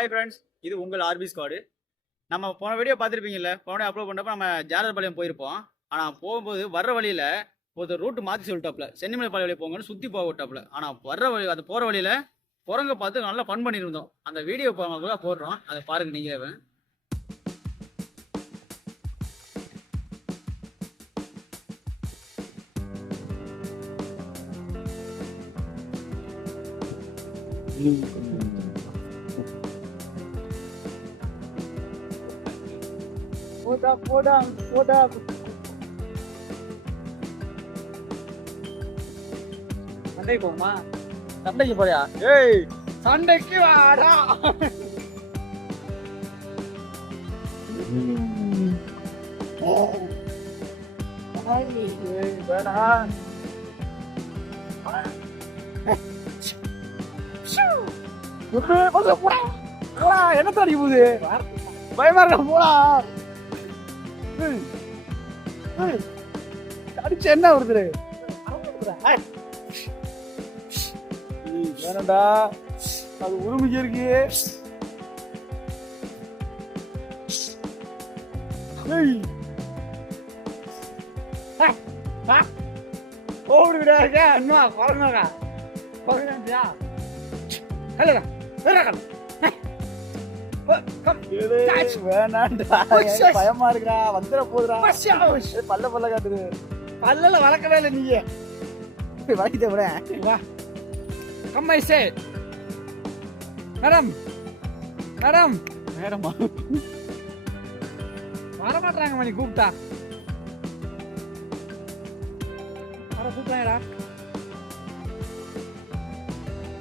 Hi friends, இது உங்கள் RB squad. நம்ம போன வீடியோ பார்த்துருப்பீங்கல்ல, போன அப்லோட் பண்ணப்போ நம்ம ஜாலர்பாளையம் போயிருப்போம். ஆனால் போகும்போது வர்ற வழியில் ஒருத்தர் ரூட்டு மாற்றி சொல்லிட்டாப்புல, சென்னிமலை வழியை போங்கன்னு சுற்றி போக விட்டாப்புல. ஆனால் வர்ற வழி அது போகிற வழியில் குரங்க பார்த்து நல்லா ஃபன் பண்ணியிருந்தோம். அந்த வீடியோ போடுறோம், அதை பாருங்க நீங்களே. போடா சண்டைக்கு போமா? சண்டைக்கு போறியா? ஏய், சண்டைக்கு வாடா. என்ன தாடி போகுது? பயமா இருக்க போடா. அடிச்சு என்ன வருது? வேணடா, அது உரிமைக்கு இருக்கு. ஓடி விடாத அண்ணா, குழந்தைங்க குழந்தையா பயமா இருக்குடா, வந்துட போதுடா. பல்ல பல்ல காட்டுது. பல்லல வளர்க்கவே இல்லை நீங்க. வாங்கிட்ட விட வா. கம்மை சே மேடம் மேடம் மேடமா வரமாட்டாங்க மணி கூப்பிட்டா. வர கூப்பிட்டாங்கடா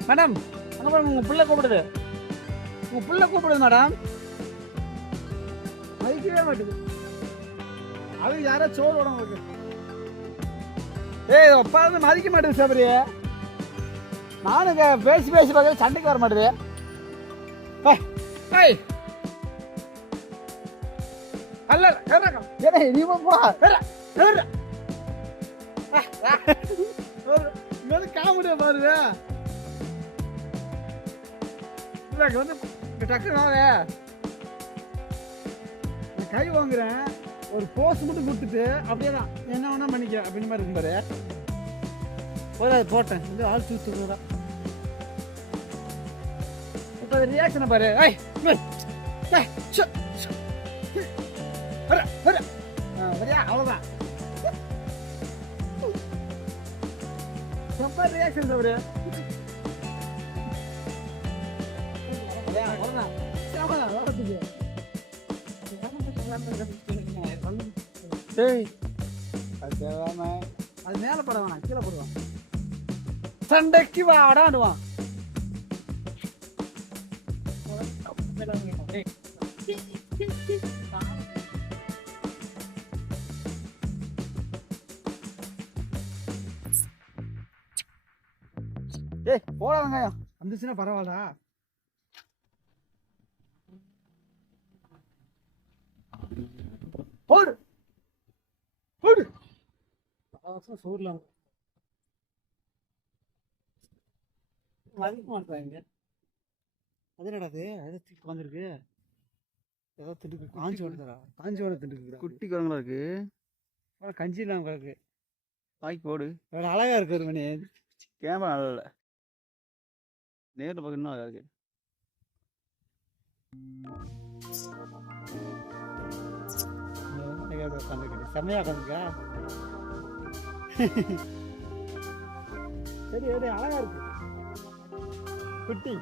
மேடம். அங்க பாருங்க, உங்க பிள்ளை கூப்பிடுது. உங்க பிள்ளை கூப்பிடுது மேடம். மதிக்கவே மாட்டுது. அது யாரோ சோறு உடம்பு. ஏய், அப்பா வந்து மதிக்க மாட்டேது சபரி. நானுங்க பேசி பேசி பார்க்க சண்டைக்கு வர மாட்டேது. அல்ல நீ போ. காமெடியா பாருங்க. வந்து டக்குனாவே கை வாங்குறேன், ஒரு போஸ்ட் மட்டும் கொடுத்துட்டு அப்படியே தான் என்ன வேணா பண்ணிக்க அப்படின்னு மாதிரி இருக்கும் பாரு. போதாது போட்டேன், வந்து ஆள் தூத்துறா. இப்போ ரியாக்ஷனை பாரு. அவ்வளோதான் ரொம்ப ரியாக்ஷன் அவரு. அது மேல பட வேணாம், கீழே போடுவான். சண்டைக்கு வாடாடுவான். ஏய் போடா, வெங்காயம் வந்துச்சுன்னா பரவாயில்லடா. போடு போடு. சோறுல மதிக்க மாட்டாங்க. அது என்னடாது, அது தூக்கி வந்துருக்கு. ஏதோ திண்டுக்கு காஞ்சி ஓடுறா, காஞ்சி ஓட திண்டுக்கு குட்டி குரங்களா இருக்கு. கஞ்சி இல்லாம இருக்கு. வாங்கி போடு. வேற அழகா இருக்கு ஒரு மணி. கேமரா நல்லா இல்லை, நேரில் பார்க்க இன்னும் அழகா இருக்கு. செம்மையா உட்காந்துக்கா. சரி சரி, அழகா இருக்கு குட்டி.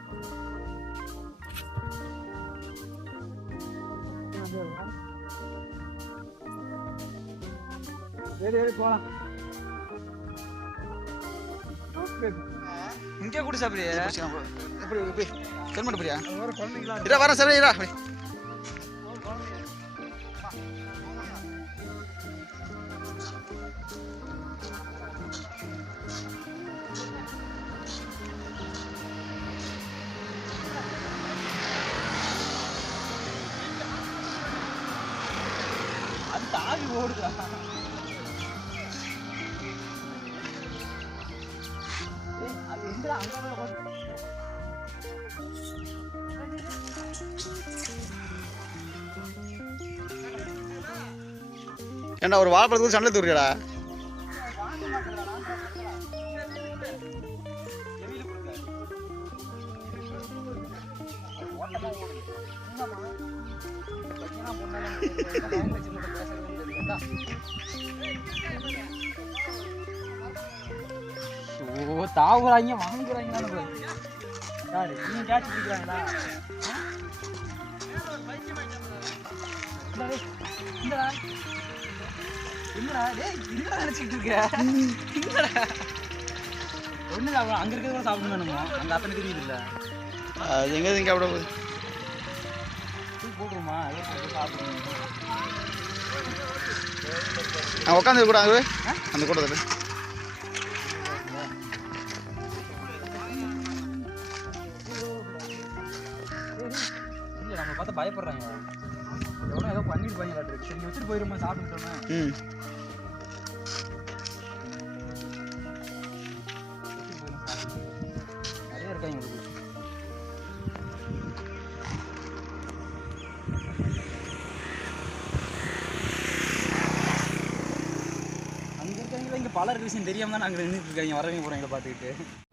சரி சரி போலாம். இங்கே கூட சாப்பிடுறியா? எப்படி சொல்ல போறியா? குழந்தைங்களா வர சாப்பிடுறா. அந்த ஆவி ஓடுதா? அது எங்க அங்க ஏன்டா ஒரு வாழைப்பழத்துக்கு சண்டை தூரியாடா? ஓ தாவுறாங்க வாங்குறாங்க. யாரு நீங்க கேட்ச் பிடிக்கிறாங்களா? என்னடா டேய் என்னடா நினைச்சிட்டு இருக்க? ஒண்ணு அங்க இருக்கிறத சாப்பிடணும் வேணுமா? அந்த அத்தனை தெரியுது இல்ல. அது எங்க இங்க அப்படி போகுது. போடுமா சாப்பிடுங்க. நான் உட்காந்து கூட அந்த கூட்டத்தில் இல்ல நம்ம பார்த்தா பயப்படுறாங்க. எவ்வளோ ஏதோ பண்ணிட்டு போயிருப்பாங்க. சரி வச்சுட்டு போயிருமா சாப்பிட்டுட்டோமே. நிறைய இருக்காங்க உங்களுக்கு. அங்கே இருக்காங்களா? இங்கே பல விஷயம் தெரியாம தான் நாங்கள் நின்றுட்டு இருக்காங்க. வரவங்க போகிறவங்களை பார்த்துக்கிட்டு